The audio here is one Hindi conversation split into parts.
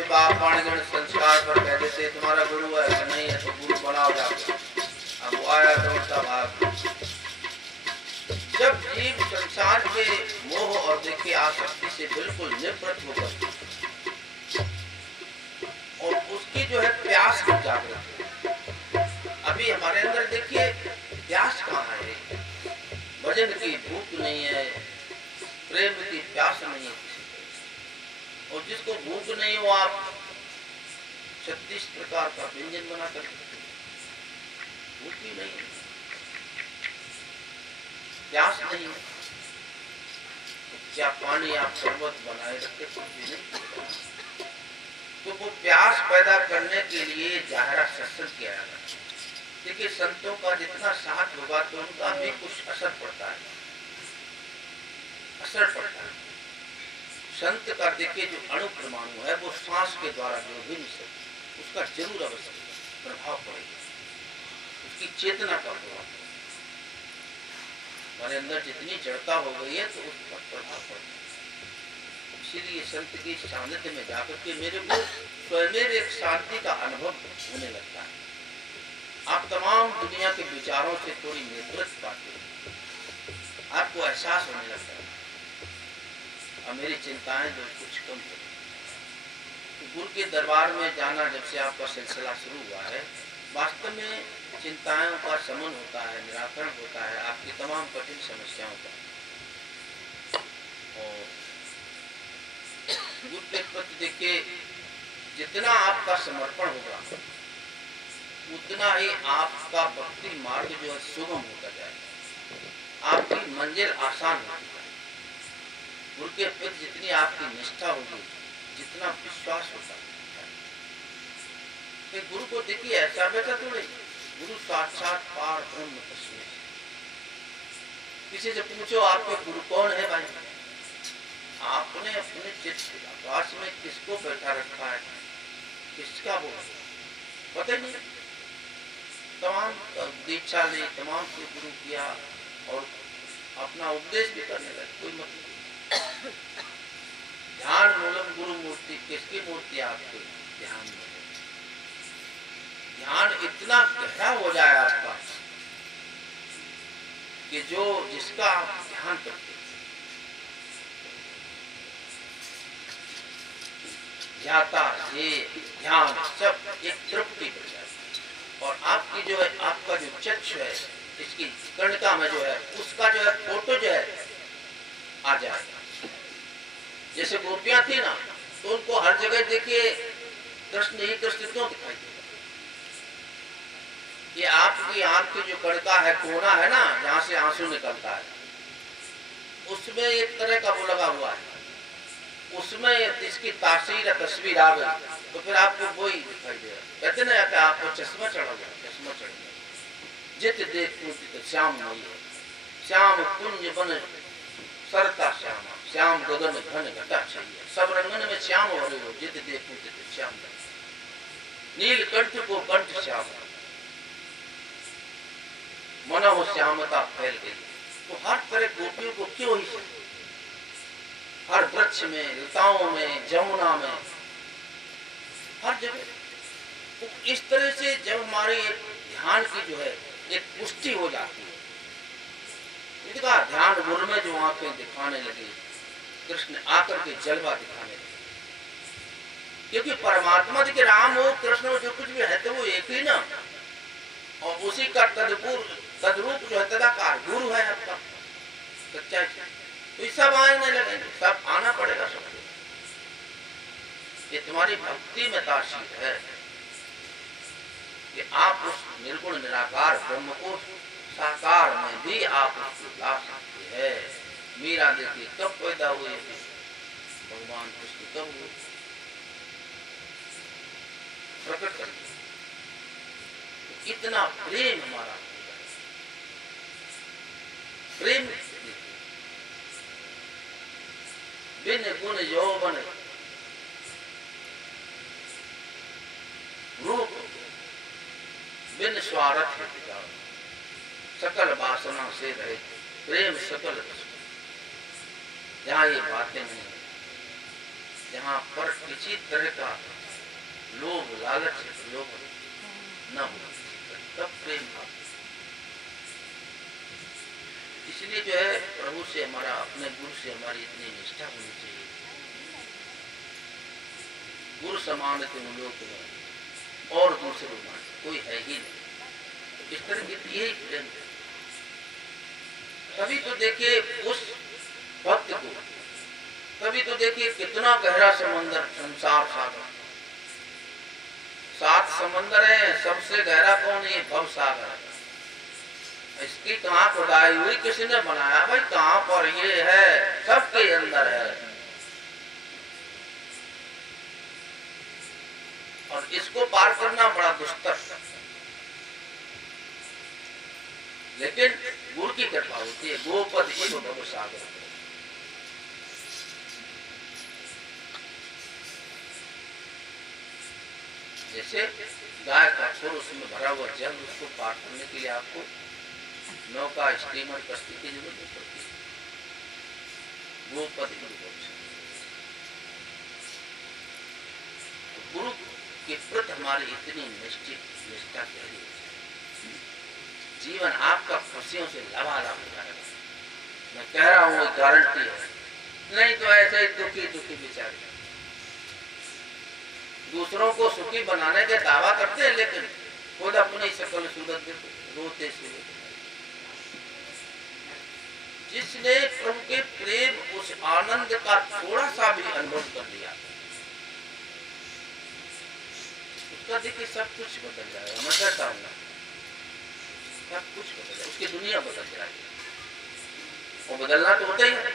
विवाह पाणिगण संस्कार पर कह देते तुम्हारा गुरु है कि नहीं है तो गुरु बनाओ जाके। अब वो आया दौड़ता भाग। जब जीव संसार के मोह और देखिए आसक्ति से बिल्कुल निवृत्त होकर और उसकी जो है प्यास को जागृत है। अभी हमारे अंदर देखिए प्यास कहाँ है? भजन की भूख नहीं है, प्रेम की प्यास नहीं है किसी को। और जिसको भूख नहीं हो आप 36 प्रकार का व्यंजन बना कर भूख ही नहीं है, प्यास नहीं है, क्या पानी आप शरबत बनाए रखते कुछ भी नहीं। तो वो प्यास पैदा करने के लिए जाहरा सत्संग किया जाता है। देखिए संतों का जितना साथ होगा तो उनका भी कुछ असर पड़ता है, असर पड़ता है। संत का देखिए जो अणु परमाणु है वो सांस के द्वारा जो भी निकले उसका जरूर अवश्य प्रभाव पड़ेगा, उसकी चेतना का प्रभाव पड़ेगा। हमारे अंदर जितनी जड़ता हो गई है तो उस पर प्रभाव पड़ेगा। इसीलिए संत की सानिध्य में जाकर के मेरे को स्वयं एक शांति का अनुभव होने लगता है। आप तमाम दुनिया के विचारों से थोड़ी निवृत्त पाते हैं, आपको एहसास होने लगता है और मेरी चिंताएं जो कुछ कम हो गई। तो गुरु के दरबार में जाना जब से आपका सिलसिला शुरू हुआ है, वास्तव में चिंताओं का शमन होता है, निराकरण होता है आपकी तमाम कठिन समस्याओं का। और गुरु के प्रति देखिए जितना आपका समर्पण होगा उतना ही आपका भक्ति मार्ग जो है सुगम होता जाएगा, आपकी मंजिल आसान होती जाएगी। गुरु के प्रति जितनी आपकी निष्ठा होगी, जितना विश्वास होता है, गुरु को देखिए ऐसा वैसा थोड़े, गुरु साक्षात पार ब्रह्म तस्मै। किसी से पूछो आपके गुरु कौन है भाई, आपने अपने चित्त आकाश में किसको बैठा रखा है, किसका वो पता ही नहीं। तमाम दीक्षा ली, तमाम से गुरु किया और अपना उपदेश भी करने लगे, कोई मतलब। ध्यान मूलम गुरु मूर्ति, किसकी मूर्ति आपके ध्यान में? ध्यान इतना गहरा हो जाए आपका कि जो जिसका आप ध्यान करते ध्याता ये ध्यान सब एक तृप्ति बन जाती और आपकी जो है आपका जो चक्षु है इसकी कर्णिका में जो है उसका जो है फोटो जो है आ जाएगा। जैसे गोपियां थी ना तो उनको हर जगह देखिए कृष्ण ही कृष्ण क्यों दिखाई देगा? ये आपकी आंख की जो कर्णिका है, कोना है ना जहां से आंसू निकलता है, उसमें एक तरह का वो लगा हुआ है, उसमें इसकी तासीर या तस्वीर आ गई तो फिर आपको वही दिखाई देगा। कहते ना कि आपको चश्मा चढ़ा गया, चश्मा चढ़ गया। जित देखूं तित श्याम नहीं है, श्याम कुंज बन सरता श्यामा, श्याम गगन घन घटा चाहिए। सब रंगन में श्याम हो रहे हो, जित देखूं तित श्याम नहीं। नीलकंठ को कंठ श्याम, मनो श्यामता फैल गई। तो हर तरह गोपियों को क्यों ही हर वृक्ष में, लताओं में, जमुना में, हर जगह। तो इस तरह से जब हमारे ध्यान की जो है एक पुष्टि हो जाती है, इसका ध्यान गुरु में जो आंखें दिखाने लगी, कृष्ण आकर के जलवा दिखाने लगे। क्योंकि परमात्मा जी के राम हो कृष्ण हो जो कुछ भी है तो वो एक ही ना, और उसी का तद्रूप जो है तदाकार गुरु है आपका सच्चाई। तो ये सब आने लगेंगे, सब आना पड़ेगा सबको। ये तुम्हारी भक्ति में तासीर है कि आप उस निर्गुण निराकार ब्रह्म को साकार में भी आप उसको ला सकते हैं। मीरा देखिए कब पैदा हुए थे भगवान कृष्ण, कब हुए प्रकट कर दिया। इतना प्रेम हमारा प्रेम बिन गुण यौवन रूप बिन स्वार्थ सकल वासना से रहे प्रेम सकल। जहाँ ये बातें नहीं जहाँ पर किसी तरह का लोभ लालच लोभ न हो, तब प्रेम भाव। इसलिए जो है प्रभु से हमारा, अपने गुरु से हमारी इतनी निष्ठा होनी चाहिए। गुरु समान तुम लोक में और दूसरे मान कोई है ही नहीं। इस तरह की यही प्रेम है। तभी तो देखिए उस भक्त को, तभी तो देखिए कितना गहरा समंदर, संसार सागर, 7 समंदर है, सबसे गहरा कौन है? भव सागर है। इसकी कहाँ खुदाई हुई, किसने बनाया भाई? कहाँ पर ये है? सबके अंदर है। और इसको पार करना बड़ा दुस्तर, लेकिन गुरु की कृपा होती है। गोपद इव भव सागर। जैसे गाय का छोर, उसमें भरा हुआ जल, उसको पार करने के लिए आपको नौका, स्टीमर, कश्ती की जरूरत नहीं पड़ती। गोपद इव भव सागर। गुरु के प्रति हमारी इतनी निष्ठा गहरी हो जाए, जीवन आपका खुशियों से लबालब हो जाएगा। मैं कह रहा हूँ, गारंटी है। नहीं तो ऐसे ही दुखी दुखी बेचारे दूसरों को सुखी बनाने के दावा करते हैं, लेकिन खुद अपनी शकल सूरत रोते से। जिसने प्रभु के प्रेम, उस आनंद का थोड़ा सा भी अनुभव कर लिया, उसका देखिए सब कुछ बदल जाएगा। मैं कहता हूँ सब कुछ बदल जाएगा, उसकी दुनिया बदल जाएगी। वो बदलना तो होता ही है।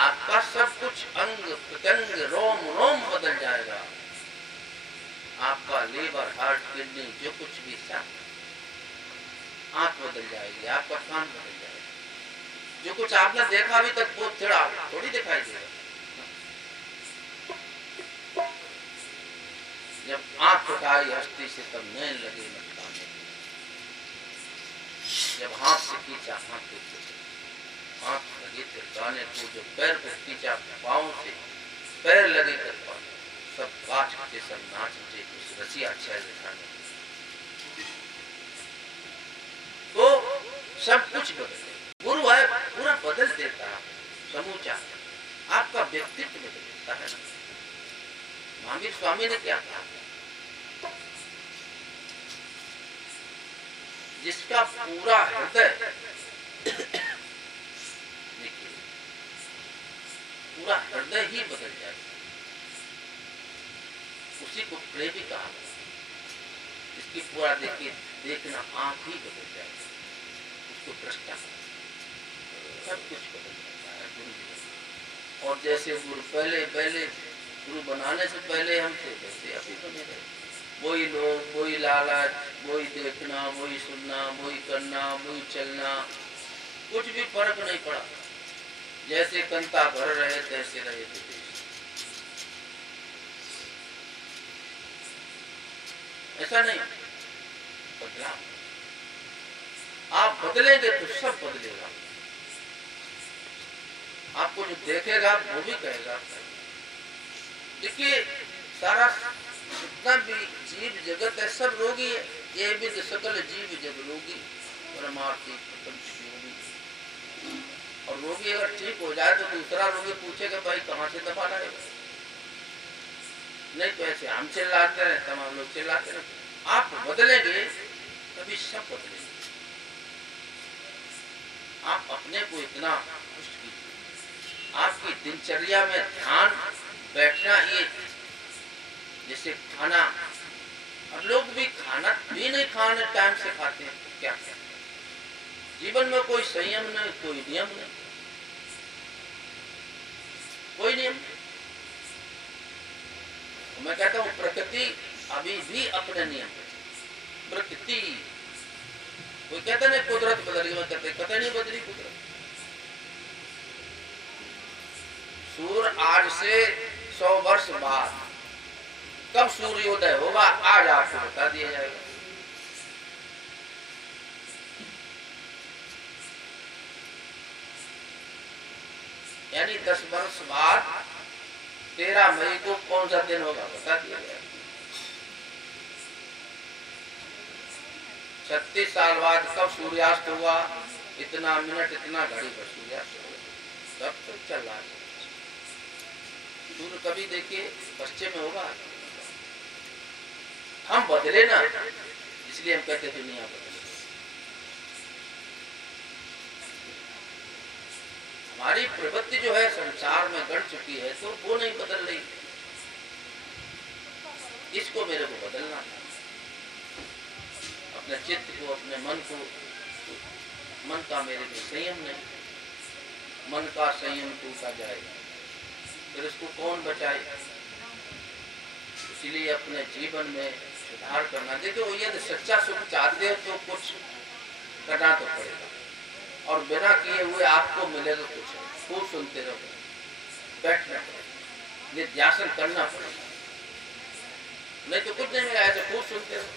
आपका सब कुछ, अंग प्रत्यंग, रोम रोम बदल जाएगा। आपका लीवर, हार्ट, किडनी, जो कुछ भी सब, आंख बदल जाएगी, आपका कान बदल जाएगा। जो कुछ आपने देखा अभी तक वो थोड़ी दिखाई देगा। जब आंख उठाई हस्ती से, तब नैन लगे मटकाने। जब हाथ से खींचा, हाथ लगे तिरकाने को। जो पैर को खींचा, पाँव से पैर लगे तिरकाने। सब काट के सब नाच उठे उस रसिया छल दिखाने। तो सब कुछ बदले। गुरु है, पूरा बदल देता है समूचा। आपका व्यक्तित्व बदल देता है। महावीर स्वामी ने क्या कहा? जिसका पूरा हृदय, देखिए पूरा हृदय ही बदल जाए, उसी को प्रेमी कहा। इसकी पूरा देखिए देखना आंख ही बदल जाए, उसको भ्रष्टा, सब कुछ बदल जाता है गुरु जी। और जैसे गुरु पहले गुरु बनाने से पहले हम थे, वैसे अभी बने रहे। वही लोग, वही लालच, वही देखना, वही सुनना, वही करना, वही चलना, कुछ भी फर्क नहीं पड़ा। जैसे कंता भर रहे तैसे रहे थे। ऐसा नहीं, बदला। आप बदलेंगे तो सब बदलेगा। आपको जो देखेगा वो भी कहेगा। देखिए सारा जितना भी जीव जगत है, सब रोगी है। ये भी तो सकल जीव जग रोगी, परमार्थी प्रपंच योगी। और रोगी अगर ठीक हो जाए तो दूसरा रोगी पूछेगा भाई कहाँ से दवा लाए? नहीं तो ऐसे हम चिल्लाते रहे, तमाम लोग चिल्लाते रहे। आप बदलेंगे तभी सब बदलेंगे। आप अपने को इतना पुष्ट कीजिए। आपकी दिनचर्या में ध्यान बैठना, ये जैसे खाना, अब लोग भी खाना भी नहीं खाने टाइम से खाते हैं, तो क्या क्या जीवन में कोई संयम नहीं, कोई नियम नहीं, कोई नियम नहीं। मैं कहता हूँ प्रकृति अभी भी अपने नियम है। प्रकृति, कोई कहता नहीं कुदरत बदल गई, मैं कहते कतई नहीं बदली कुदरत। सूर्य आज से 100 वर्ष बाद कब सूर्योदय होगा, आज आपको बता दिया जाएगा। यानी 10 वर्ष बाद 13 मई को कौन सा दिन होगा बता दिया गया। 36 साल बाद कब सूर्यास्त हुआ, इतना मिनट इतना घड़ी पर सूर्यास्त हुआ, तब तक चल रहा है। सूर्य कभी देखिए पश्चिम में होगा, हम बदले ना, इसलिए हम कहते दुनिया बदले। हमारी प्रवृत्ति जो है संसार में गढ़ चुकी है, तो वो नहीं बदल रही, इसको मेरे को बदलना है। अपने चित्त को, अपने मन को, मन का मेरे को संयम नहीं, मन का संयम टूटा जाए फिर उसको कौन बचाए। इसीलिए अपने जीवन में सुधार करना। देखो यदि सच्चा सुख चाहते हो तो कुछ करना तो पड़ेगा, और बिना किए हुए आपको मिलेगा कुछ। खूब सुनते रहो, बैठना पड़ेगा, निध्यासन करना पड़ेगा, नहीं तो कुछ नहीं मिला। ऐसे खूब सुनते रहो,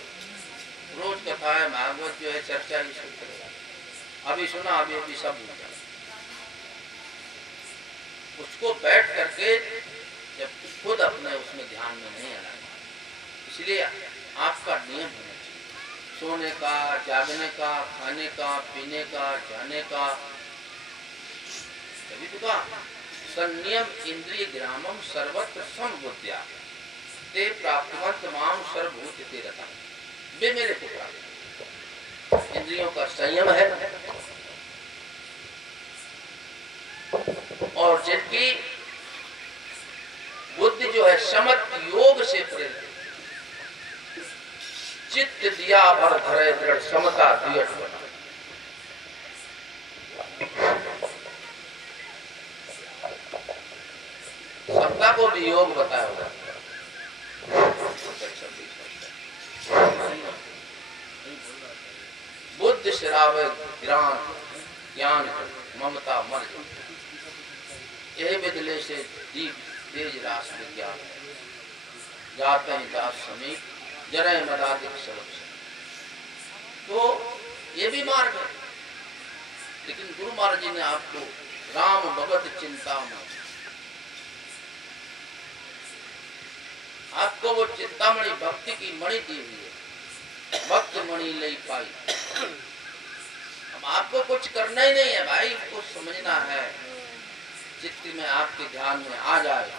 रोज कथा है, भागवत जो है चर्चा ही सुनते रहो, अभी सुना अभी अभी सब भूल जाए। उसको बैठ करके जब खुद अपने उसमें ध्यान में नहीं आना, इसलिए आपका नियम होना चाहिए सोने का, जागने का, खाने का, पीने का, जाने का। तभी तो कहा संयम इंद्रिय ग्रामम सर्वत्र समबुद्ध्या ते प्राप्तवंत माम सर्वभूत ते रता। वे मेरे को प्राप्त, इंद्रियों का संयम है, और जिनकी बुद्धि जो है समत योग से प्रेरित, चित्त दिया भर धरे दृढ़ समता दियट बना। समता को भी योग बताया होगा। बुद्धि शराब ज्ञान ममता मन, यह बिदले से दीप तेज रास विज्ञान जाते हैं दास समीप जरय मदादिक सड़क। तो ये भी मार्ग है, लेकिन गुरु महाराज जी ने आपको राम भगत चिंता में, आपको वो चिंतामणि भक्ति की मणि दी हुई है, भक्त मणि ले पाई। अब आपको कुछ करना ही नहीं है भाई, कुछ समझना है, चित्त में आपके ध्यान में आ जाए।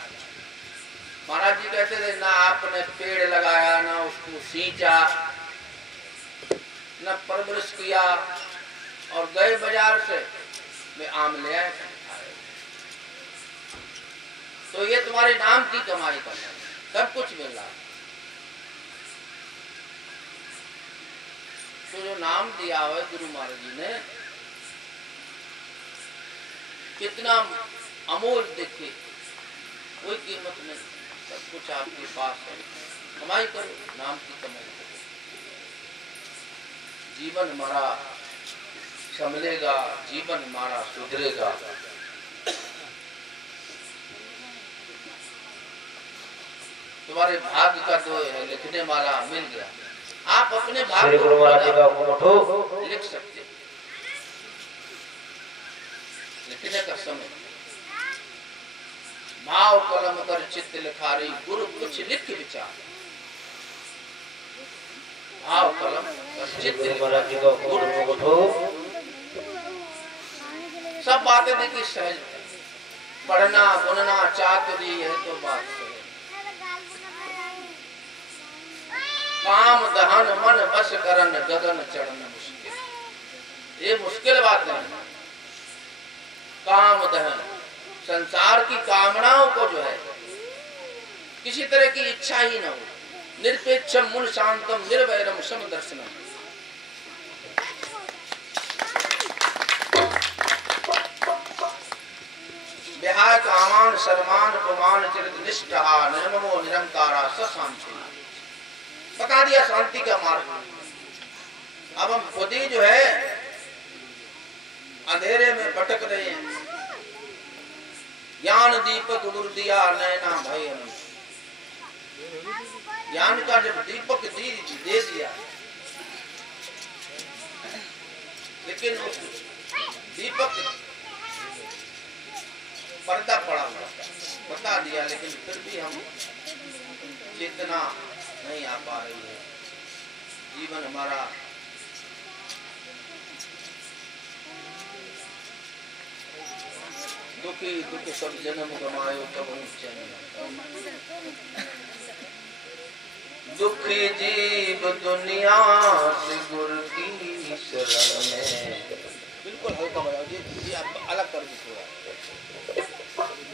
महाराज जी कहते थे ना आपने पेड़ लगाया, ना उसको सींचा, न परवरिश किया, और गए बाजार से मैं आम ले आया, तो ये तुम्हारे नाम की कमाई करना, सब कुछ मिल रहा। तो जो नाम दिया हुआ है गुरु महाराज जी ने, कितना अमूल, देखिए कोई कीमत नहीं, सब कुछ आपके पास है, कमाई करो, नाम की कमाई करो। जीवन हमारा संभलेगा, जीवन हमारा सुधरेगा। तुम्हारे भाग्य का जो है लिखने वाला मिल गया, आप अपने भाग्य को लिख सकते, लिखने का समय। भाव कलम कर चित्त लिखारी, गुरु कुछ लिख विचार। भाव कलम कर चित्त लिखारी, गुरु सब बातें देखिए सहज, पढ़ना बुनना चातुरी है तो बात है। काम दहन मन बस करन गगन चढ़न मुश्किल, ये मुश्किल बात नहीं। काम दहन, संसार की कामनाओं को जो है किसी तरह की इच्छा ही न हो, निरपेक्षम मूल शांतम निर्वैरम समदर्शनम। विहाय कामान सर्वान पुमान चरित निष्ठा नमो निरंकारा सशांति। बता दिया शांति का मार्ग। अब हम खुद ही जो है अंधेरे में भटक रहे हैं। ज्ञान दीपक गुरु दिया नैना भय अनंत। ज्ञान का जब दीपक दे दिया, लेकिन उस दीपक पर्दा पड़ा हुआ बता दिया, लेकिन फिर भी हम चेतना नहीं आ पा रही है। जीवन हमारा दुखी दुख सब जन्म गमायो तब दुखी जीव दुनिया से गुरु की शरण में। बिल्कुल हल्का बजाओ जी, अलग कर दो।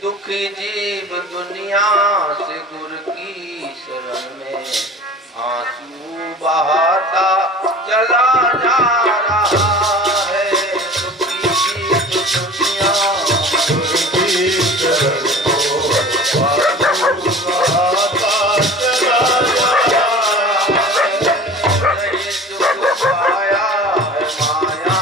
दुखी जीव दुनिया से गुरु की शरण में आंसू बहाता चला जा रहा है। दुखी जीव दुनिया गुरु की शरण को आंसू बहाता चला जा रहा है। नहीं दुख पाया है माया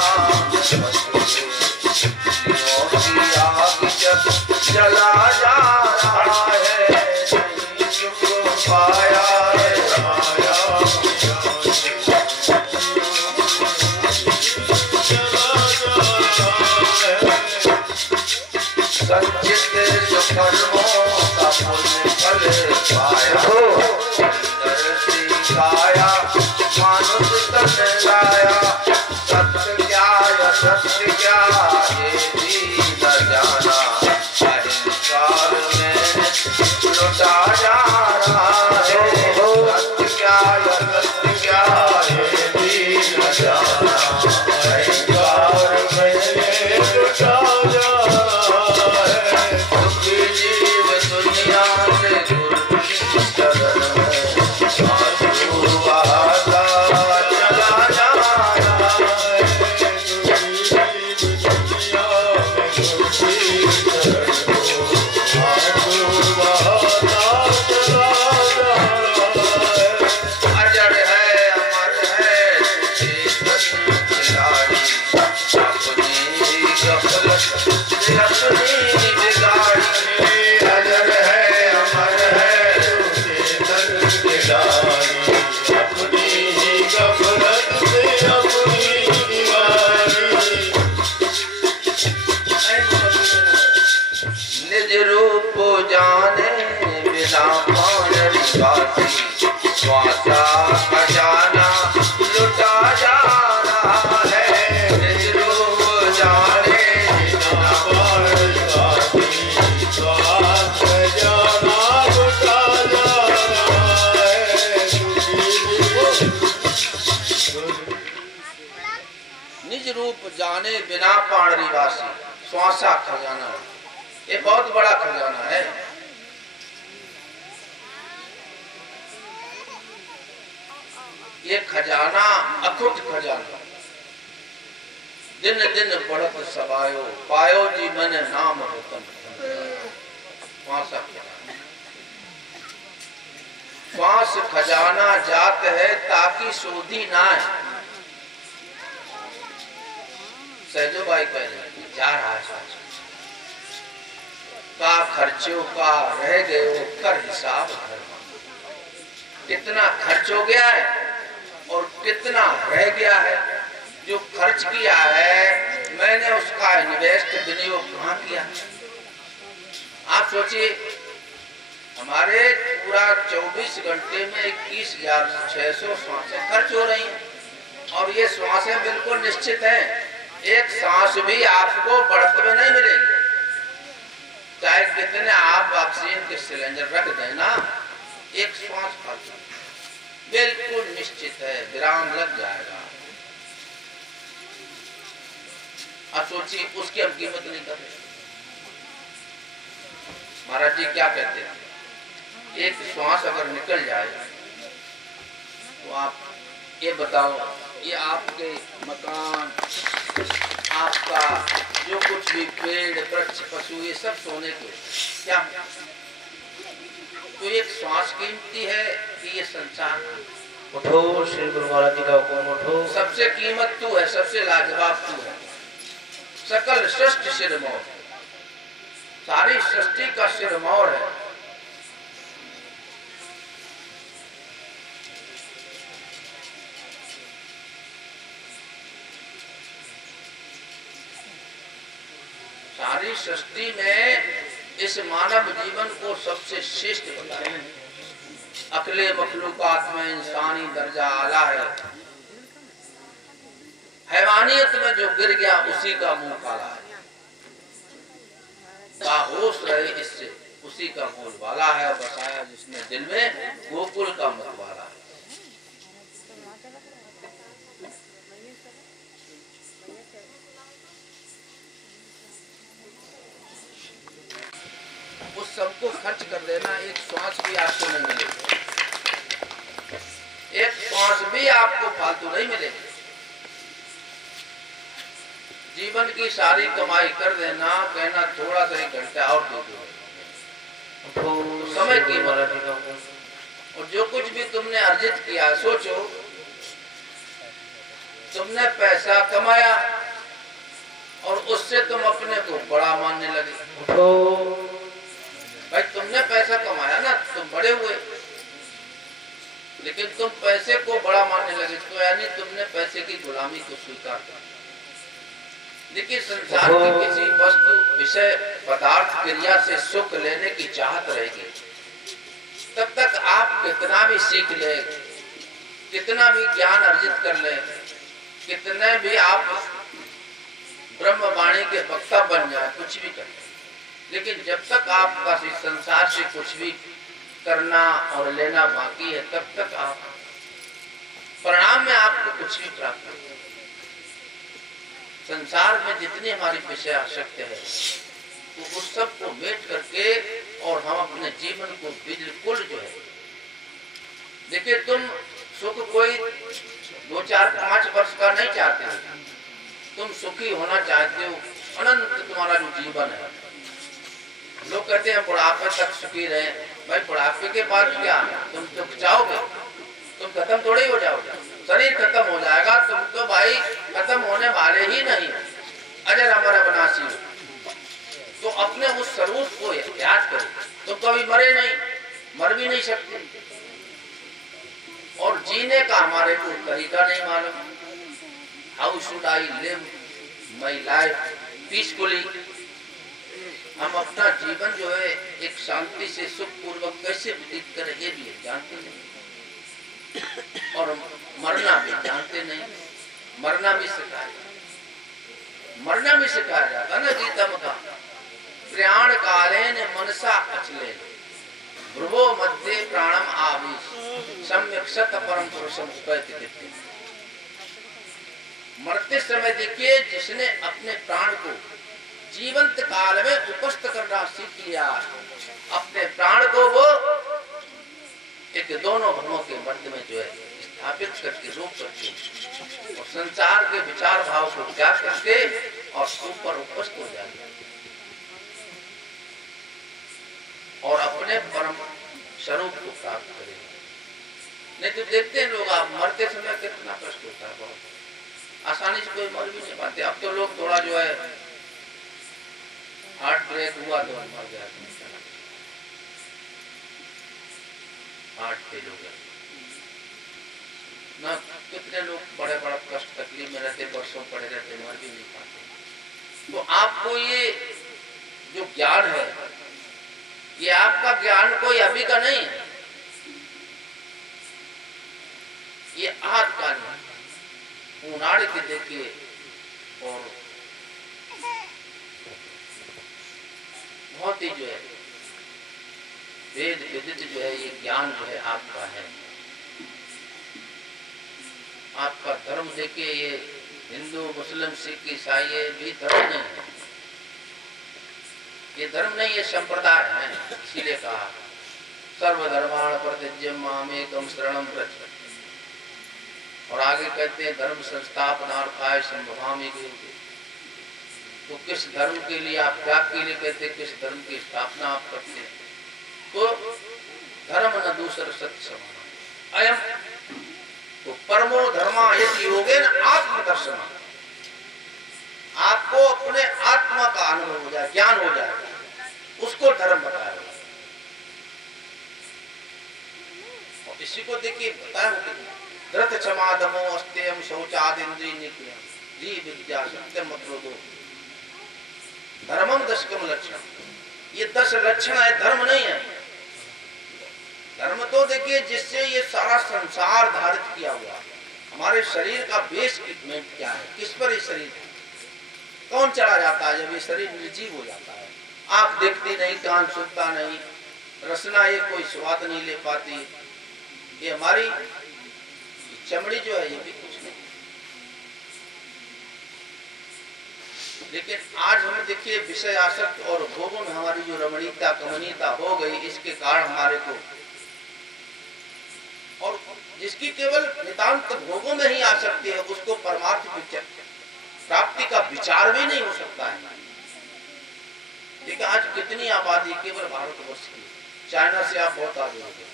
की आग जब चला जा रहा है। नहीं दुख पाया है माया संचित सुकर्मों का पुण्य फल पाया। अंदर सिखाया मानुष तन लाया। सत्य क्या या सत्य क्या ये भी न जाना। अहंकार में लुटा जा रहा है। सत्य क्या या सत्य क्या ये भी न जाना। अहंकार में लुटा जा रहा है। दुखी जीव दुनिया से गुरु की शरण में आंसू बहाता चला जा रहा है। दुखी जीव दुनिया में गुरु की शरण को आंसू बहाता चला जा रहा है। अजर है अमर है चेतन खिलाड़ी। अपनी गफलत से अपनी बिगाड़ी। अजर है अमर है चेतन खिलाड़ी। अपनी गफलत से अपनी बिगाड़ी। निज रूप जाने बिना पान निवासी। स्वासा खजाना लुटा जा रहा है। निज रूप जाने बिना पान निवासी। स्वासा खजाना लुटा जा रहा है। निज रूप जाने बिना पाण निवासी। स्वासा खजाना, ये बहुत बड़ा खजाना है। ये खजाना अखुट खजाना। दिन दिन बढ़त सबायो पायो जी मन नाम रतन। स्वासा खजाना, श्वास खजाना जात है ताकि सोधी ना है। सहजो भाई कह रहे जा रहा है श्वास का खर्चों का रह गए कर हिसाब घर। कितना खर्च हो गया है और कितना रह गया है। जो खर्च किया है मैंने उसका इन्वेस्ट विनियोग कहाँ किया। आप सोचिए हमारे पूरा 24 घंटे में 21,600 श्वासें खर्च हो रही हैं। और ये श्वासें बिल्कुल निश्चित हैं। एक सांस भी आपको बढ़त में नहीं मिलेगी। चाहे कितने आप ऑक्सीजन के सिलेंडर रख देना, एक श्वास खर्च बिल्कुल निश्चित है, विराम लग जाएगा। अब सोचिए उसकी हम कीमत नहीं कर रहे। महाराज जी क्या कहते हैं, एक श्वास अगर निकल जाए तो आप ये बताओ, ये आपके मकान, आपका जो कुछ भी पेड़ वृक्ष पशु ये सब सोने को क्या, तो एक श्वास कीमती है कि ये संसार। उठो श्री गुरु महाराज जी का हुक्म, उठो। सबसे कीमत तू है, सबसे लाजवाब तू है। सकल सृष्टि सिरमौर, सारी सृष्टि का सिरमौर है। सारी सारी सृष्टि में इस मानव जीवन को सबसे श्रेष्ठ बताया। अकले मखलूकात में इंसानी दर्जा आला है, हैवानियत में जो गिर गया उसी का मुंह काला है, होश रहे इससे उसी का बोल वाला है, बसाया जिसने दिल में गोकुल का मत वाला है। उस सबको खर्च कर देना, एक श्वास भी आपको नहीं मिलेगा, एक श्वास भी आपको फालतू नहीं मिलेगी। जीवन की सारी कमाई कर देना, कहना थोड़ा सा एक घंटा और दे दो, तो समय की और जो कुछ भी तुमने अर्जित किया, सोचो तुमने पैसा कमाया और उससे तुम अपने को बड़ा मानने लगे। भाई तुमने पैसा कमाया ना, तुम बड़े हुए, लेकिन तुम पैसे को बड़ा मानने लगे, तो यानी तुमने पैसे की गुलामी को स्वीकार कर। देखिए, संसार की किसी वस्तु, विषय, पदार्थ, क्रिया से सुख लेने की चाहत रहेगी, तब तक आप कितना भी सीख ले, कितना भी ज्ञान अर्जित कर ले, कितने भी आप ब्रह्मवाणी के वक्ता बन जाए, कुछ भी कर ले, लेकिन जब तक आपका इस संसार से कुछ भी करना और लेना बाकी है, तब तक आप परिणाम में आपको कुछ भी प्राप्त नहीं। संसार में जितनी हमारी विषय आसक्त है, तो उस सब को मेट करके और हम अपने जीवन को बिल्कुल जो है, देखिए तुम सुख कोई 2, 4, 5 वर्ष का नहीं चाहते हो, तुम सुखी होना चाहते हो, अनंत तुम्हारा जो जीवन है। लोग कहते हैं बुढ़ापे तक सुखी रहे, भाई बुढ़ापे के बाद क्या, तुम सुख चाहोगे? तुम खत्म थोड़े ही हो जाओगे, शरीर खत्म हो जाएगा, तुम तो भाई खत्म होने वाले ही नहीं, अजर अमर अविनाशी हो। तो अपने उस स्वरूप को याद करो, तुम कभी मरे नहीं, मर भी नहीं सकते, और जीने का हमारे को तरीका नहीं मालूम। How should I live my life peacefully, हम अपना जीवन जो है एक शांति से सुख पूर्वक कैसे व्यतीत करें, ये भी जानते नहीं, और मरना भी जानते नहीं। मरना भी सिखाया, मरना भी सिखाया जाता ना। गीता में कहा, प्रयाण कालेन मनसा अचले भ्रुवो मध्य प्राणम आवीश सम्यक सत परम पुरुषम उपैति। मरते समय देखिए, जिसने अपने प्राण को जीवंत काल में उपस्थ करना सीख लिया, अपने प्राण को वो एक दोनों भ्रमों के मध्य में जो है स्थापित करके, रोक करके, और संसार के विचार भाव को त्याग करके और ऊपर उपस्थ हो जाए और अपने परम स्वरूप को प्राप्त करें। नहीं तो देखते हैं लोग, आप मरते समय कितना कष्ट होता है, बहुत आसानी से कोई मर भी नहीं पाते। अब तो लोग थोड़ा जो है हार्ट ब्रेक हुआ तो मर गया, हार्ट फेल हो गया ना। कितने लोग बड़े बड़ा कष्ट तकलीफ में रहते, वर्षों पड़े रहते, मर भी नहीं पाते। तो आपको ये जो ज्ञान है, ये आपका ज्ञान कोई अभी का नहीं है, ये आज का नहीं। उनाड़ के देखिए, और बहुत ही जो है वेद विदित जो है ये ज्ञान जो है आपका है। आपका धर्म देखिए, ये हिंदू मुस्लिम सिख ईसाई ये भी धर्म नहीं है, ये धर्म नहीं, ये संप्रदाय है। इसीलिए कहा सर्वधर्माण परित्यज्य मामेकं शरणं व्रज, और आगे कहते हैं धर्म संस्थापनार्थाय संभवामि गुरुः। तो किस धर्म के लिए आप त्याग के लिए कहते हैं, किस धर्म की स्थापना आप करते हैं? तो धर्म न दूसर सत्य समान अयम, तो परमो धर्मा यदि योगेन आत्मदर्शन, आपको अपने आत्मा का अनुभव हो जाए, ज्ञान हो जाए, उसको धर्म बताया। और इसी को देखिए बताया धृत क्षमा दमो अस्तेयम शौचादिन्द्रिय निग्रह जी विद्या सत्यम मत्रोदो। धर्मम दशकम लक्षण, ये 10 लक्षण है, धर्म नहीं है। धर्म तो देखिए जिससे ये सारा संसार धारित किया हुआ है। हमारे शरीर का बेस क्या है, किस पर ये शरीर कौन चला जाता है जब ये शरीर निर्जीव हो जाता है। आंख देखती नहीं, कान सुनता नहीं, रसना ये कोई स्वाद नहीं ले पाती, ये हमारी चमड़ी जो है ये भी कुछ नहीं। लेकिन आज हमें देखिए विषय आसक्त और भोगों में हमारी जो रमणीयता कमनीयता हो गई, इसके कारण हमारे को, और जिसकी केवल नितांत भोगों में ही आसक्ति है उसको परमार्थ प्राप्ति का विचार भी नहीं हो सकता है। देखिए आज कितनी आबादी केवल भारतवर्ष की, चाइना से आप बहुत आगे हो गए।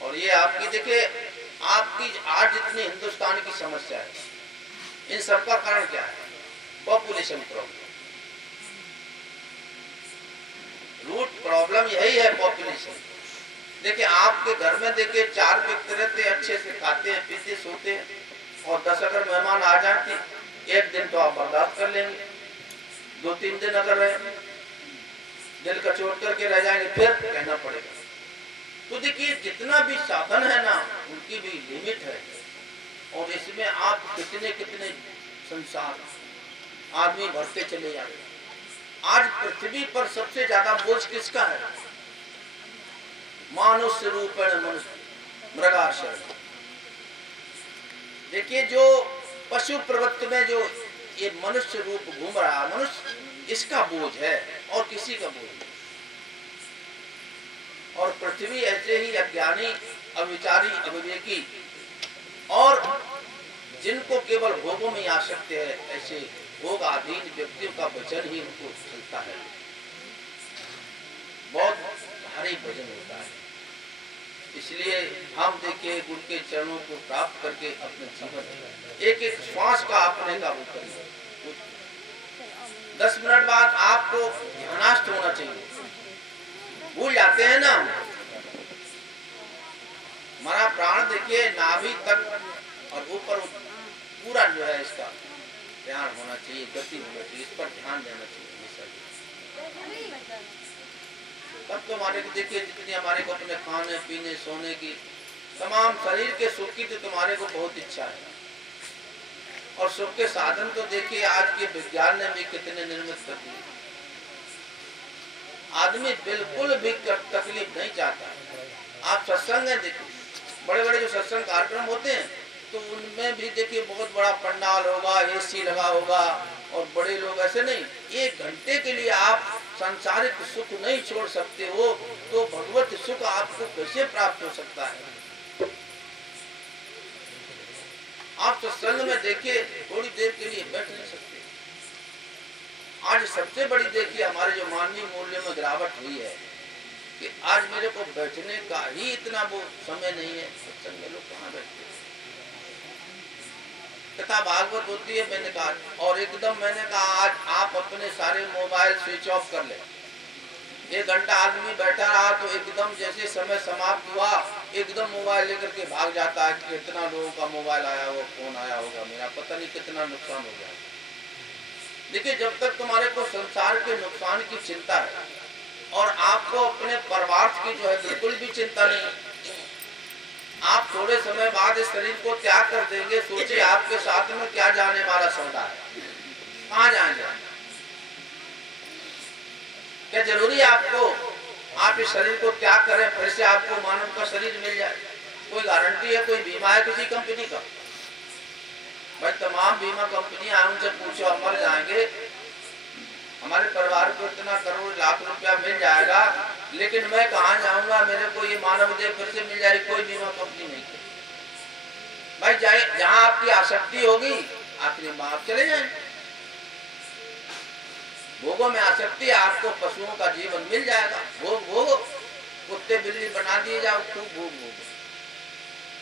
और ये आपकी देखिए आपकी आज जितनी हिंदुस्तान की समस्या है, इन सब का कारण क्या है? Population problem. रूट प्रॉब्लम यही है, पॉपुलेशन। देखिए आपके घर में देखिए 4 व्यक्ति रहते, अच्छे से खाते हैं पीते सोते हैं, और 10 अगर मेहमान आ जाते, एक दिन तो आप बर्दाश्त कर लेंगे, 2-3 दिन अगर रहे दिल का चोट करके रह जाएंगे, फिर कहना पड़ेगा। तो देखिए जितना भी साधन है ना, उनकी भी लिमिट है। और इसमें आप कितने कितने संसार आदमी भरते चले जाते। आज पृथ्वी पर सबसे ज्यादा बोझ किसका है? मानुष्य रूपेण मनुष्य मृगाशय। देखिए जो पशु प्रवृत्ति में जो ये मनुष्य रूप घूम रहा, मनुष्य इसका बोझ है और किसी का बोझ नहीं। और पृथ्वी ऐसे ही अज्ञानी, अविचारी, अविवेकी और जिनको केवल भोगों में आ सकते हैं, ऐसे भोग अधीन व्यक्तियों का वचन ही उनको चलता है। बहुत भारी भजन होता है। इसलिए हम देखिए उनके चरणों को प्राप्त करके अपने जीवन एक एक श्वास का अपने काबू करिए। 10 मिनट बाद आपको ध्यानास्थ होना चाहिए। भूल जाते हैं ना, हमारा प्राण देखिए नाभि तक और ऊपर पूरा जो है इसका ध्यान होना चाहिए, गति होना चाहिए, इस पर ध्यान देना चाहिए। तब तो हमारे को देखिए जितनी हमारे को अपने खाने पीने सोने की तमाम शरीर के सुख की तो तुम्हारे को बहुत इच्छा है। और सुख के साधन तो देखिए आज के विज्ञान ने भी कितने निर्मित कर दिए। आदमी बिल्कुल भी तकलीफ नहीं चाहता। आप सत्संग है देखिए, बड़े बड़े जो सत्संग कार्यक्रम होते हैं तो उनमें भी देखिए बहुत बड़ा पंडाल होगा, एसी लगा होगा, और बड़े लोग ऐसे नहीं। 1 घंटे के लिए आप सांसारिक सुख नहीं छोड़ सकते हो, तो भगवत सुख आपको कैसे प्राप्त हो सकता है? आप सत्संग में देखिए थोड़ी देर के लिए बैठ नहीं सकते। आज सबसे बड़ी देखिए हमारे जो मानवीय मूल्यों में गिरावट हुई है कि आज मेरे को बैठने का ही इतना वो समय नहीं है। सत्संग में लोग कहाँ बैठते? कथा भागवत होती है, मैंने कहा, और एकदम मैंने कहा आज आप अपने सारे मोबाइल स्विच ऑफ कर ले। 1 घंटा आदमी बैठा रहा तो एकदम जैसे समय समाप्त हुआ एकदम मोबाइल लेकर के भाग जाता है। कितना लोगों का मोबाइल आया होगा, फोन आया होगा, मेरा पता नहीं कितना नुकसान हो गया। देखिए जब तक तुम्हारे को संसार के नुकसान की चिंता है और आपको अपने परमार्थ की जो है बिल्कुल भी चिंता नहीं, आप थोड़े समय बाद इस शरीर को त्याग कर देंगे। सोचिए आपके साथ में क्या जाने वाला सौदा है, कहाँ जाएंगे? क्या जरूरी है आपको आप इस शरीर को त्याग करें फिर से आपको मानव का शरीर मिल जाए? कोई गारंटी है? कोई बीमा है किसी कंपनी का? भाई तमाम बीमा कंपनियां उनसे पूछो, हम मर जाएंगे, हमारे परिवार को इतना करोड़ लाख रुपया मिल जाएगा, लेकिन मैं कहाँ जाऊंगा? मेरे को ये मानव देह फिर से मिल जाएगी, कोई बीमा कंपनी नहीं। भाई जहाँ आपकी आसक्ति होगी आखिरी में आप चले जाएंगे। भोगों में आसक्ति, आपको पशुओं का जीवन मिल जाएगा। भोग भोग, कुत्ते बिल्ली बना दिए जाओ, खूब भोग भोग,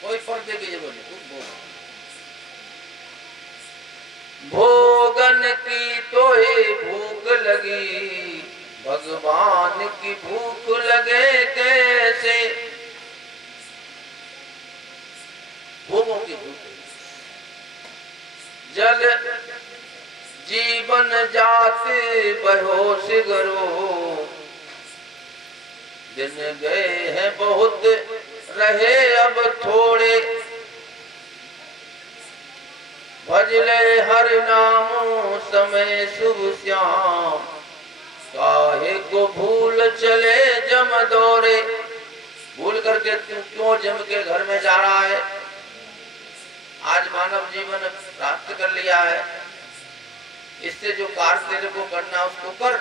कोई पर्दे की जरूरत नहीं, खूब भोग। भोगन की तो ही भूख लगी, भगवान की भूख लगे कैसे? भोगों की भूख, जल जीवन जा बेहोश गरो, दिन गए हैं बहुत रहे अब थोड़े, भजले हर नामों समय शुभ श्याम, काहे को भूल चले जम दौरे। भूल करके तू क्यों जम के घर में जा रहा है? आज मानव जीवन प्राप्त कर लिया है, इससे जो कार्य तेरे को करना उसको कर।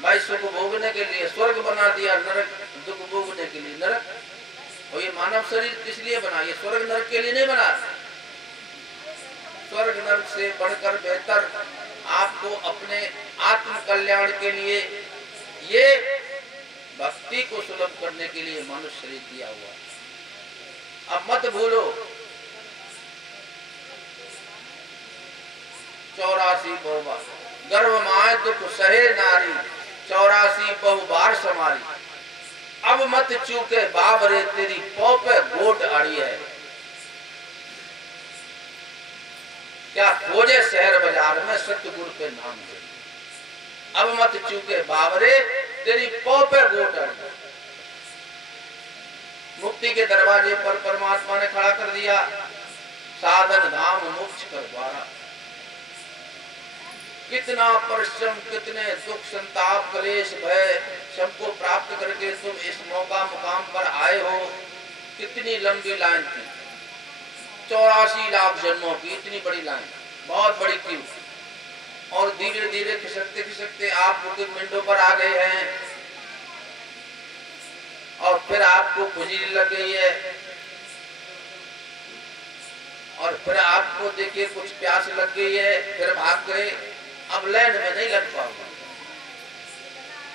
भाई सुख भोगने के लिए स्वर्ग बना दिया, नरक दुख भोगने के लिए नरक। और ये मानव शरीर किस लिए बना? ये स्वर्ग नरक के लिए नहीं बना। स्वर्ग नरक से बढ़कर बेहतर आपको अपने आत्म कल्याण के लिए, ये भक्ति को सुलभ करने के लिए मनुष्य शरीर दिया हुआ। अब मत भूलो 84 बहुबार गर्भ माए दुख सहे नारी, 84 बहुबार समारी। अब मत चूके बाबरे तेरी पौ पे गोट आड़ी है। क्या खोजे शहर बाजार में सतगुरु पे नाम दे। अब मत चूके बाबरे तेरी पौ पे गोट आड़ी है। मुक्ति के दरवाजे पर परमात्मा ने खड़ा कर दिया, साधन धाम मोक्ष कर द्वारा। कितना परिश्रम, कितने दुख संताप कलेश भय सबको प्राप्त करके तुम इस मौका मुकाम पर आए हो। कितनी लंबी लाइन थी, 84 लाख जन्मों की इतनी बड़ी लाइन, बहुत बड़ी क्यू। और धीरे धीरे खिसकते खिसकते आप बुकिंग विंडो पर आ गए हैं, और फिर आपको खुजली लग गई है, और फिर आपको देखिए कुछ प्यास लग गई है, फिर भाग गए। अब लाइन में नहीं लग पाओगे,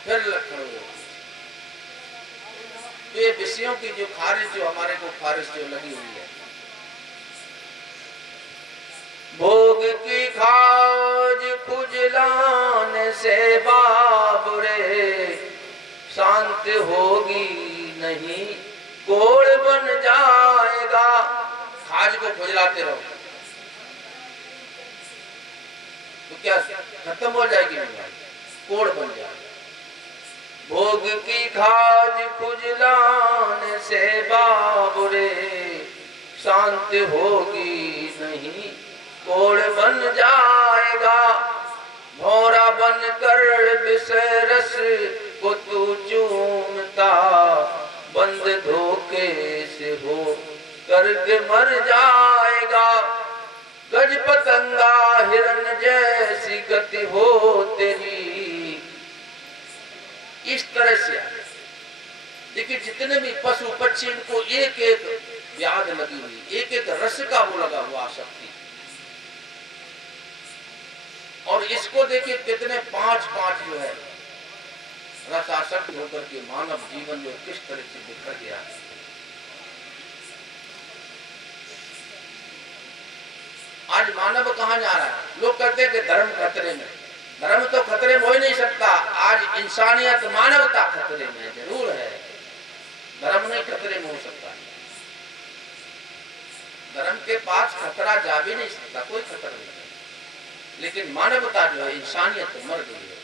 फिर लग खड़े। तो ये विषयों की जो खारिज, जो हमारे को खारिज जो लगी हुई है, भोग की खाज खुजलान से बाबरे, शांत होगी नहीं कोड़ बन जाएगा। खाज को खुजलाते रहो तो क्या खत्म हो जाएगी? कोड़ बन जाएगा। भोग की खाज खुजलान से बाबरे, शांत होगी नहीं कोड़ बन जाएगा। भौरा बन कर विषय रस को तू चूमता, बंद धोखे से हो करके मर जाएगा। गज पतंगा हिरण जैसी गति हो तेरी। इस तरह से देखिए, जितने भी पशु पक्षी, इनको एक एक व्याध लगी हुई, एक एक रस का वो लगा हुआ आसक्ति। और इसको देखिए कितने पांच जो है रसासक्त होकर के मानव जीवन जो किस तरह से बिखर गया है। आज मानव कहां जा रहा है? लोग कहते हैं कि धर्म खतरे में। धर्म तो खतरे में हो ही नहीं सकता। आज इंसानियत, मानवता खतरे में जरूर है, धर्म नहीं खतरे में हो सकता। धर्म के पास खतरा जा भी नहीं सकता, कोई खतरा नहीं। लेकिन मानवता जो है, इंसानियत मर गई है।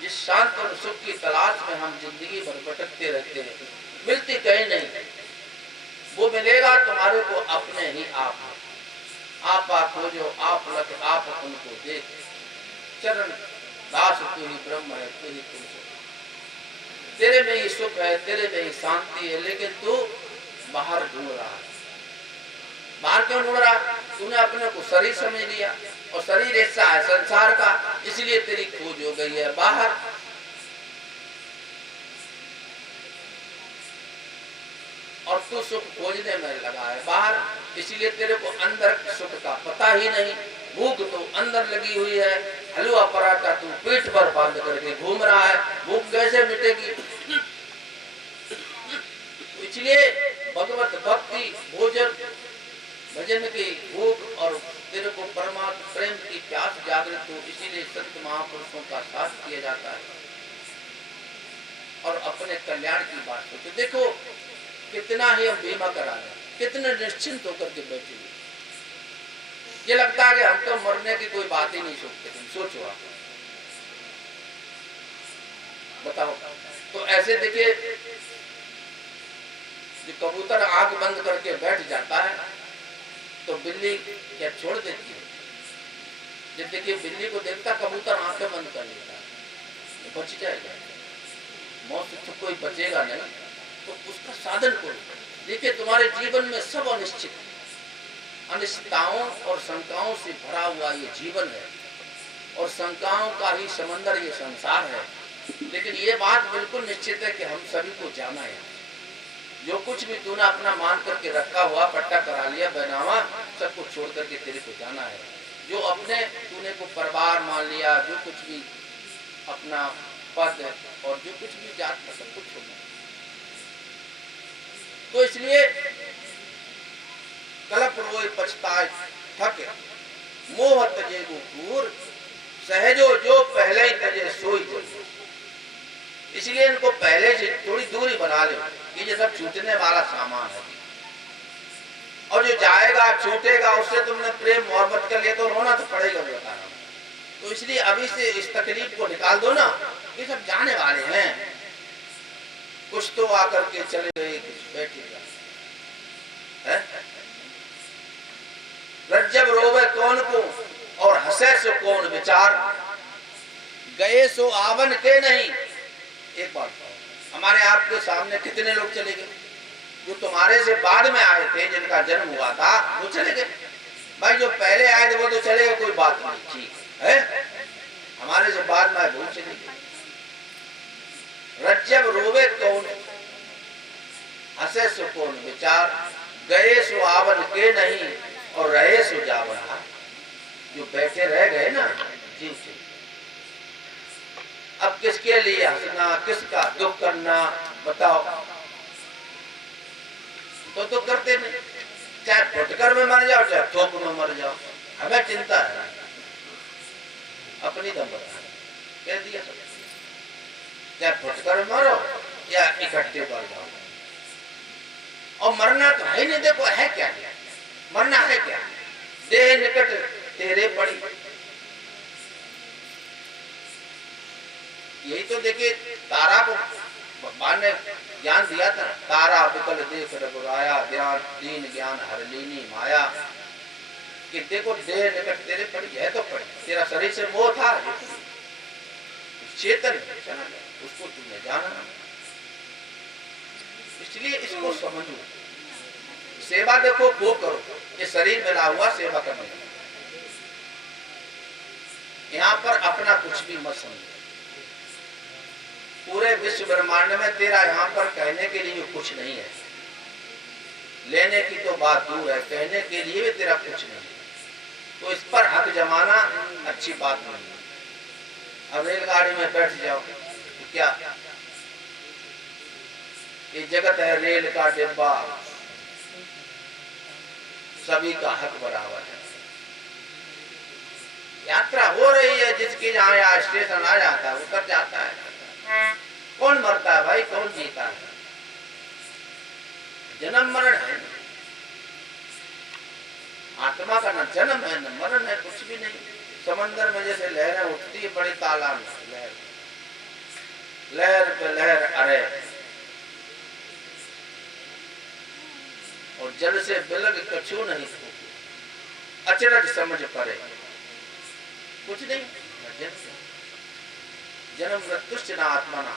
जिस शांत और सुख की तलाश में हम जिंदगी भर भटकते रहते हैं, मिलती कहीं नहीं। वो मिलेगा तुम्हारे को अपने ही आप में। आपा खोजो आप लख, आप उनको देख। चरण दास तू ही ब्रह्म है, तू ही तुम सुख। तेरे में ही सुख है, तेरे में ही शांति है, लेकिन तू बाहर ढूंढ रहा है। बाहर क्यों ढूंढ रहा? तूने अपने को शरीर समझ लिया, और शरीर ऐसा है संसार का, इसलिए तेरी खोज हो गई है बाहर। और तू सुख खोजने में लगा है बाहर, इसलिए तेरे को अंदर सुख का पता ही नहीं। भूख तो अंदर लगी हुई है, हलवा पराठा तू पेट पर बांध करके घूम रहा है, भूख कैसे मिटेगी? इसलिए भगवत भक्ति, भोजन, भजन की भूख और तेरे को परमात्मा प्रेम की प्यास जागृत हो, इसीलिए संत महापुरुषों का साथ किया जाता है और अपने कल्याण की बात हो। तो देखो कितना ही हम बीमा करा लें, कितने निश्चिंत होकर के बैठे। ये लगता है कि हम तो मरने की कोई बात ही नहीं सोचते। तुम सोचो आप, बताओ। तो ऐसे देखिए, जो कबूतर आंख बंद करके बैठ जाता है तो बिल्ली क्या छोड़ देती है? जब देखिए बिल्ली को देखता कबूतर आंखें बंद कर लेता है, तो बच जाएगा, मौत से तो कोई बचेगा नहीं। तो उसका साधन करो। देखिए तुम्हारे जीवन में सब अनिश्चित, अनिश्चितताओं और शंकाओं से भरा हुआ ये जीवन है, और शंकाओं का ही समंदर ये संसार है। लेकिन ये बात बिल्कुल निश्चित है कि हम सभी को जाना है। जो कुछ भी तूने अपना मान करके रखा हुआ, पट्टा करा लिया, बनावा, सब कुछ छोड़ करके तेरे को जाना है। जो अपने तूने को परिवार मान लिया, जो कुछ भी अपना पद और जो कुछ भी जात का, सब कुछ छोड़ना। तो इसलिए कलप रोए पछताए थक, मोह तजे गुरूर, सहजो जो पहले ही तजे सोई जल। इसलिए इनको पहले से थोड़ी दूरी बना लो कि ये सब छूटने वाला सामान है, और जो जाएगा छूटेगा उससे तुमने प्रेम मोहब्बत कर लिया तो रोना तो पड़ेगा, बता रहा हूं। तो इसलिए अभी से इस तकलीफ को निकाल दो ना, ये सब जाने वाले हैं। कुछ तो आकर के चले गए, कुछ बैठेगा। रज्जब रोवे कौन को और हंसे सो कौन विचार, गए सो आवन के नहीं। एक बात हमारे आपके सामने कितने लोग चले गए? जो तुम्हारे से बाद में आए थे, जिनका जन्म हुआ था, वो चले गए। भाई जो पहले आए थे वो तो चले गए, कोई बात नहीं, ठीक है। हमारे से बाद में आए वो चले गए। रज्जब रोवे कौन, हंसे सो कौन विचार, गए सो आवन के नहीं और रहे सो जावन। जो बैठे रह गए ना जीव से, अब किसके लिए हंसना, किसका दुख करना, बताओ। तो दुख करते नहीं, चाहे फुटकर में मर जाओ चाहे थोक में मर जाओ, हमें चिंता है अपनी दम बता कह दिया सब। चाहे फुटकर मरो या इकट्ठे मर जाओ, और मरना तो है नहीं। देखो है क्या, मरना है क्या? देह निकट तेरे पड़ी, यही तो देखिए तारा को भगवान ने ज्ञान दिया था। तारा विकल देख रघुराया, ध्यान दीन ज्ञान हर लीनी माया। कि देखो देह निकट तेरे पड़ी है तो पड़ी, तेरा शरीर से मोह था, चेतन चला गया, उसको तुमने जाना। इसलिए इसको समझो। सेवा देखो खूब करो, ये शरीर मिला हुआ सेवा करने, यहाँ पर अपना कुछ भी मत समझो। पूरे विश्व ब्रह्मांड में तेरा यहाँ पर कहने के लिए कुछ नहीं है। लेने की तो बात दूर है, कहने के लिए भी तेरा कुछ नहीं है। तो इस पर हक जमाना अच्छी बात नहीं है। अब रेलगाड़ी में बैठ जाओ तो क्या, ये जगत है रेल का डिब्बा, सभी का हक बराबर है। यात्रा हो रही है, जिसकी जहाँ स्टेशन आ जाता है उतर जाता है। कौन मरता है भाई, कौन जीता है? जन्म मरण है, आत्मा का न जन्म है न मरण है, कुछ भी नहीं। समंदर में जैसे लहरें उठती है, बड़ी तालाब में लहर, लहर पे लहर अरे, और जल से बिलग कछु नहीं, अचरज समझ पड़े कुछ नहीं। जन्म मृत्युश्च न आत्मना,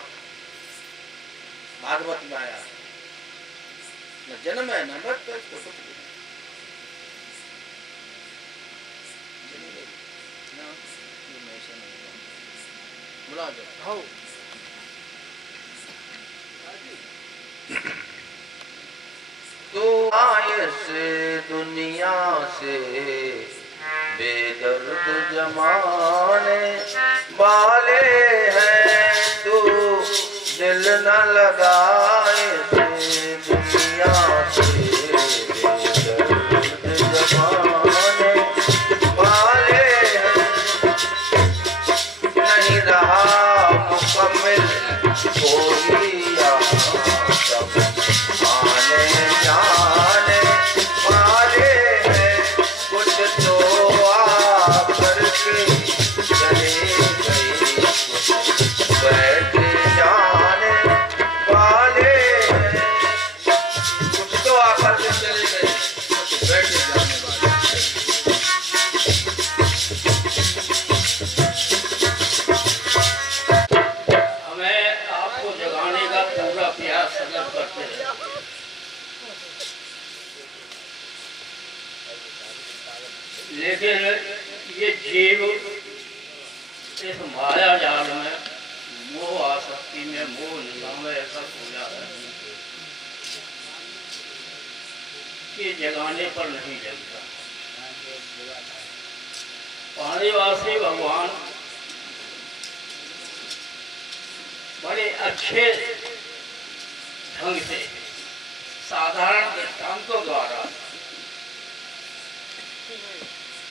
भागवत में आया, न जन्म है न मृत्यु, इसको कुछ भी नहीं। तो आए से दुनिया से बेदर्द जमाने वाले हैं, तू दिल न लगाए से दुनिया से बेदर्द जमाने वाले हैं। नहीं रहा मुकम्मिल कोई यहाँ, सब आने जाने वाले हैं, कुछ तो लेकिन ये जीव इस माया जाल में मोह आसक्ति में मोह निशा में ऐसा खोया है कि जगाने पर नहीं जगता। पाणिवासी भगवान बड़े अच्छे ढंग से साधारण दृष्टांतों द्वारा